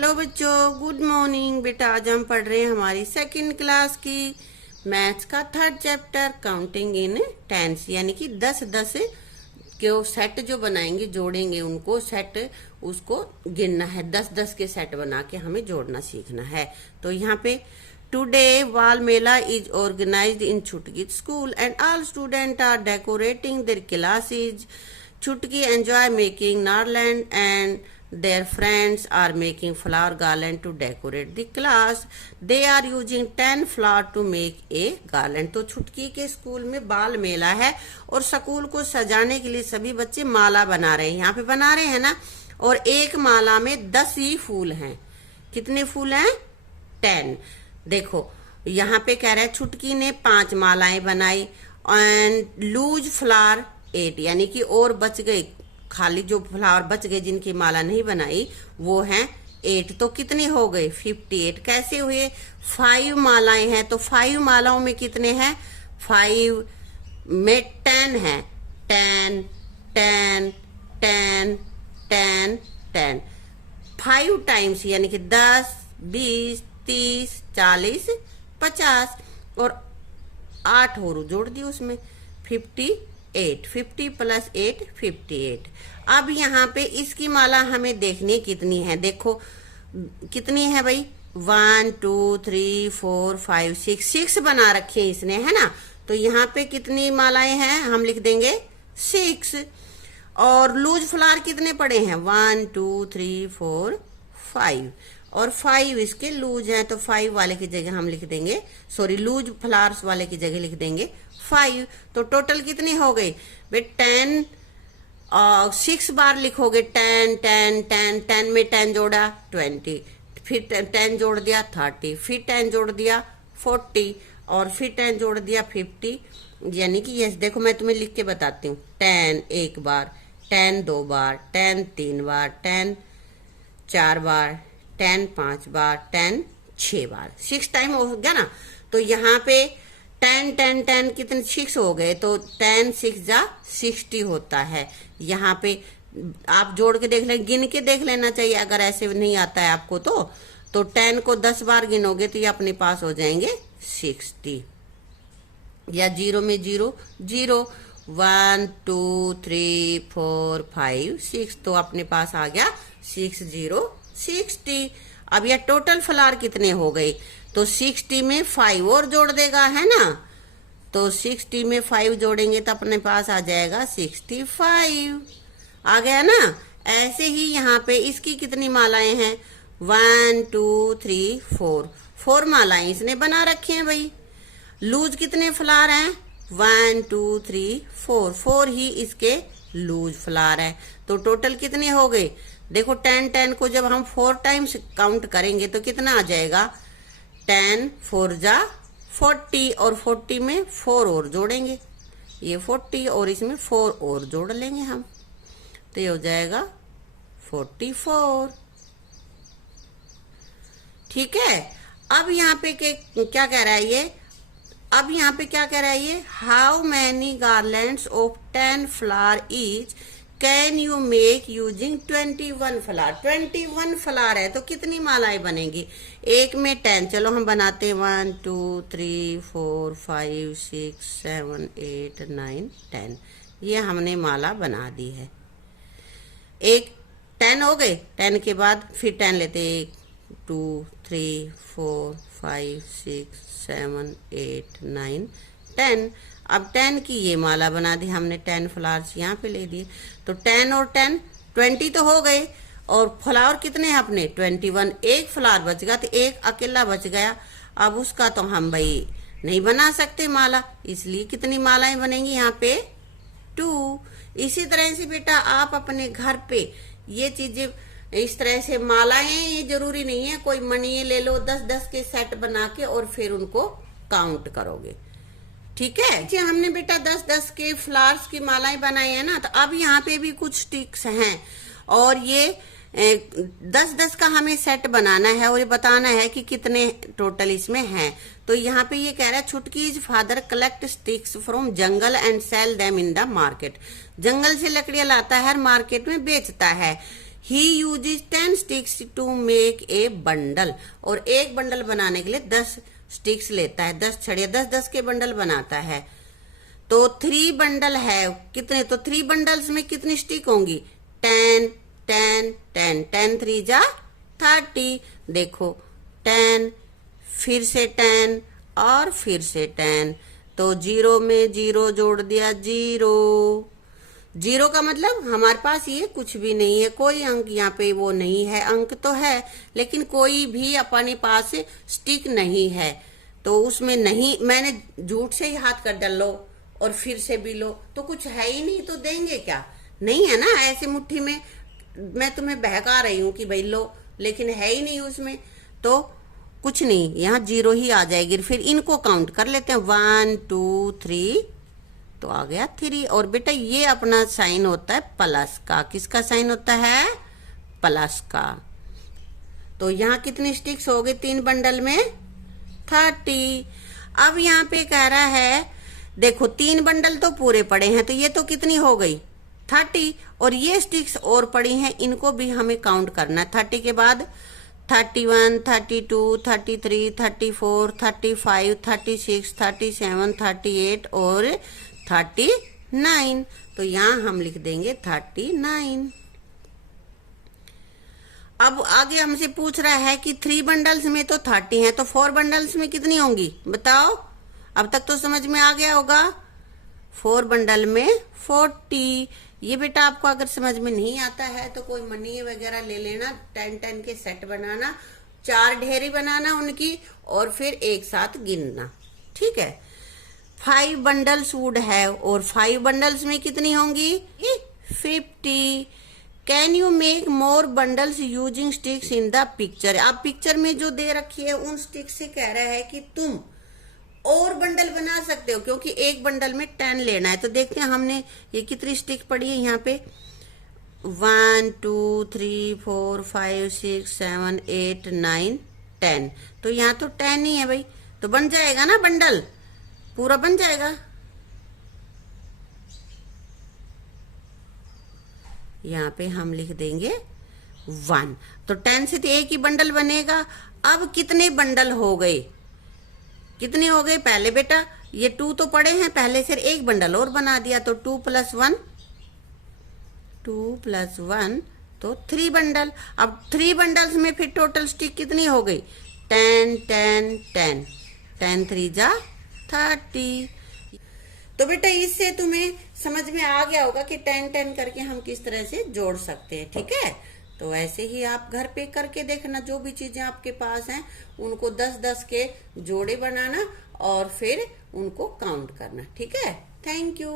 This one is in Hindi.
हेलो बच्चों, गुड मॉर्निंग। बेटा आज हम पढ़ रहे हैं हमारी सेकंड क्लास की मैथ्स का third chapter counting in tens, यानी कि 10-10 के सेट जो बनाएंगे, जोड़ेंगे उनको सेट, उसको गिनना है। 10-10 के सेट बना के हमें जोड़ना सीखना है। तो यहाँ पे टुडे वाल मेला is organised in Chutki school and all student are decorating their classes. Chutki enjoy making garland and their friends are making flower garland to decorate the class. They are using 10 flower to make a garland. तो छुटकी के स्कूल में बाल मेला है और स्कूल को सजाने के लिए सभी बच्चे माला बना रहे हैं। यहाँ पे बना रहे हैं ना, और एक माला में 10 ही फूल हैं। कितने फूल हैं? 10। देखो यहाँ पे कह रहा है छुटकी ने 5 मालाएं बनाई एंड लूज फ्लावर 8, यानी कि और बच गए, खाली जो फ्लावर बच गए जिनकी माला नहीं बनाई वो हैं 8। तो कितने हो गए? 58। कैसे हुए? 5 मालाएं हैं तो 5 मालाओं में कितने हैं? 5 में 10 है। 10 10 10 10 10 5 टाइम्स, यानी कि 10 20 30 40 50 और 8 और जोड़ दी उसमें 58। 50 + 8 58। अब यहाँ पे इसकी माला हमें देखनी कितनी है। देखो कितनी है भाई? 1 2 3 4 5 6 बना रखे हैं इसने, है ना। तो यहाँ पे कितनी मालाएं हैं? हम लिख देंगे 6। और लूज फ्लावर कितने पड़े हैं? 1 2 3 4 5 और 5 इसके लूज हैं, तो 5 वाले की जगह हम लिख देंगे, सॉरी लूज फ्लावर्स वाले की जगह लिख देंगे 5। तो टोटल कितनी हो गई? 10 और 6 बार लिखोगे 10 10 10 10 में 10 जोड़ा 20, फिर 10 जोड़ दिया 30, फिर 10 जोड़ दिया 40 और फिर 10 जोड़ दिया 50। यानी कि ये देखो मैं तुम्हें लिख के बताती हूँ। 10 1 बार, 10 2 बार, 10 3 बार, 10 4 बार, 10 5 बार, 10 6 बार, 6 टाइम हो गया ना। तो यहाँ पे 10 10 10 कितने? 6 हो गए, तो 10 6 जा 60 होता है। यहाँ पे आप जोड़ के देख लें, गिन के देख लेना चाहिए अगर ऐसे नहीं आता है आपको तो 10 को 10 बार गिनोगे तो ये अपने पास हो जाएंगे 60। या 0 में 0 0 1 2 3 4 5 6, तो अपने पास आ गया 6 0 60। अब यह टोटल फ्लावर कितने हो गए? तो 60 में 5 और जोड़ देगा, है ना। तो 60 में 5 जोड़ेंगे तो अपने पास आ जाएगा 65। आ गया ना। ऐसे ही यहाँ पे इसकी कितनी मालाएं हैं? 1 2 3 4 मालाएं इसने बना रखी हैं भाई। लूज कितने फ्लावर हैं? 1 2 3 4 ही इसके लूज फ्लावर है। तो टोटल कितने हो गए? देखो 10 10 को जब हम 4 टाइम्स काउंट करेंगे तो कितना आ जाएगा? 10 4 जा 40 और 40 में 4 और जोड़ेंगे, ये 40 और इसमें 4 और जोड़ लेंगे हम, तो ये हो जाएगा 44। ठीक है। अब यहाँ पे क्या कह रहा है ये? अब यहाँ पे क्या कह रहा है ये? How many garlands of 10 flower each can you make using 21 flower. 21 flower है तो कितनी मालाएं बनेगी? एक में 10, चलो हम बनाते हैं 1 2 3 4 5 6 7 8 9 10। ये हमने माला बना दी है। एक 10 हो गए, 10 के बाद फिर 10 लेते, 1 2 3 4 5 6 7 8 9 10। अब 10 की ये माला बना दी हमने, 10 फ्लावर्स यहाँ पे ले दिए, तो 10 और 10 20 तो हो गए। और फ्लावर कितने हैं अपने? 21। एक फ्लावर बच गया तो एक अकेला बच गया। अब उसका तो हम भाई नहीं बना सकते माला, इसलिए कितनी मालाएं बनेंगी यहाँ पे? 2। इसी तरह से बेटा आप अपने घर पे ये चीजें इस तरह से मालाएं, ये जरूरी नहीं है कोई मणिये ले लो, 10-10 के सेट बना के और फिर उनको काउंट करोगे। ठीक है जी। हमने बेटा 10-10 के फ्लावर्स की मालाएं बनाई है ना, तो अब यहाँ पे भी कुछ टिक्स हैं और ये 10-10 का हमें सेट बनाना है और ये बताना है कि कितने टोटल इसमें हैं। तो यहाँ पे ये कह रहा है छुटकीज father collect sticks from jungle and sell them in the market. जंगल से लकड़ियां लाता है, मार्केट में बेचता है। He uses 10 sticks to make a bundle, और एक बंडल बनाने के लिए 10 स्टिक्स लेता है, 10 छड़िया 10-10 के बंडल बनाता है। तो 3 बंडल है कितने, तो 3 बंडल्स में कितनी स्टिक होंगी, 10 10 10, 10 3 जा 30। देखो 10 फिर से 10 और फिर से 10, तो 0 में 0 जोड़ दिया, 0। 0 का मतलब हमारे पास ये कुछ भी नहीं है, कोई अंक यहाँ पे वो नहीं है। अंक तो है लेकिन कोई भी अपने पास स्टिक नहीं है, तो उसमें नहीं, मैंने झूठ से ही हाथ कर डाल लो और फिर से भी लो, तो कुछ है ही नहीं, तो देंगे क्या, नहीं है ना। ऐसे मुट्ठी में मैं तुम्हें बहका रही हूँ कि भाई लो, लेकिन है ही नहीं उसमें, तो कुछ नहीं, यहाँ 0 ही आ जाएगी। फिर इनको काउंट कर लेते हैं, 1 2 3, तो आ गया 3। और बेटा ये अपना साइन होता है प्लस का, किसका साइन होता है, प्लस का। तो यहाँ कितनी स्टिक्स हो गई 3 बंडल में, 30। अब यहाँ पे कह रहा है, देखो 3 बंडल तो पूरे पड़े हैं, तो ये तो कितनी हो गई 30, और ये स्टिक्स और पड़ी हैं, इनको भी हमें काउंट करना है। 30 के बाद 31 32 33 34 35 36 37 38 और 39, तो यहां हम लिख देंगे 39। अब आगे हमसे पूछ रहा है कि 3 बंडल्स में तो 30 है, तो 4 बंडल्स में कितनी होंगी बताओ। अब तक तो समझ में आ गया होगा, 4 बंडल में 40। ये बेटा आपको अगर समझ में नहीं आता है तो कोई मनी वगैरह ले लेना, 10-10 के सेट बनाना, 4 ढेरी बनाना उनकी, और फिर एक साथ गिनना, ठीक है। 5 बंडल्स वुड है, और 5 बंडल्स में कितनी होंगी 50। Can you make more bundles using sticks in the picture. आप पिक्चर में जो दे रखी है उन स्टिक्स से कह रहा है कि तुम और बंडल बना सकते हो, क्योंकि एक बंडल में 10 लेना है। तो देखते हैं हमने ये कितनी स्टिक पड़ी है यहाँ पे, 1 2 3 4 5 6 7 8 9 10, तो यहाँ तो 10 ही है भाई, तो बन जाएगा ना बंडल, पूरा बन जाएगा। यहाँ पे हम लिख देंगे 1, तो 10 से तो एक ही बंडल बनेगा। अब कितने बंडल हो गए, कितने हो गए, पहले बेटा ये 2 तो पड़े हैं, पहले से एक बंडल और बना दिया, तो 2 + 1 2 + 1 तो 3 बंडल। अब 3 बंडल्स में फिर टोटल स्टिक कितनी हो गई, 10 10 10, 10 3 जा 30। तो बेटा इससे तुम्हें समझ में आ गया होगा कि 10 10 करके हम किस तरह से जोड़ सकते हैं, ठीक है। तो ऐसे ही आप घर पे करके देखना, जो भी चीजें आपके पास हैं उनको 10-10 के जोड़े बनाना और फिर उनको काउंट करना, ठीक है। Thank you.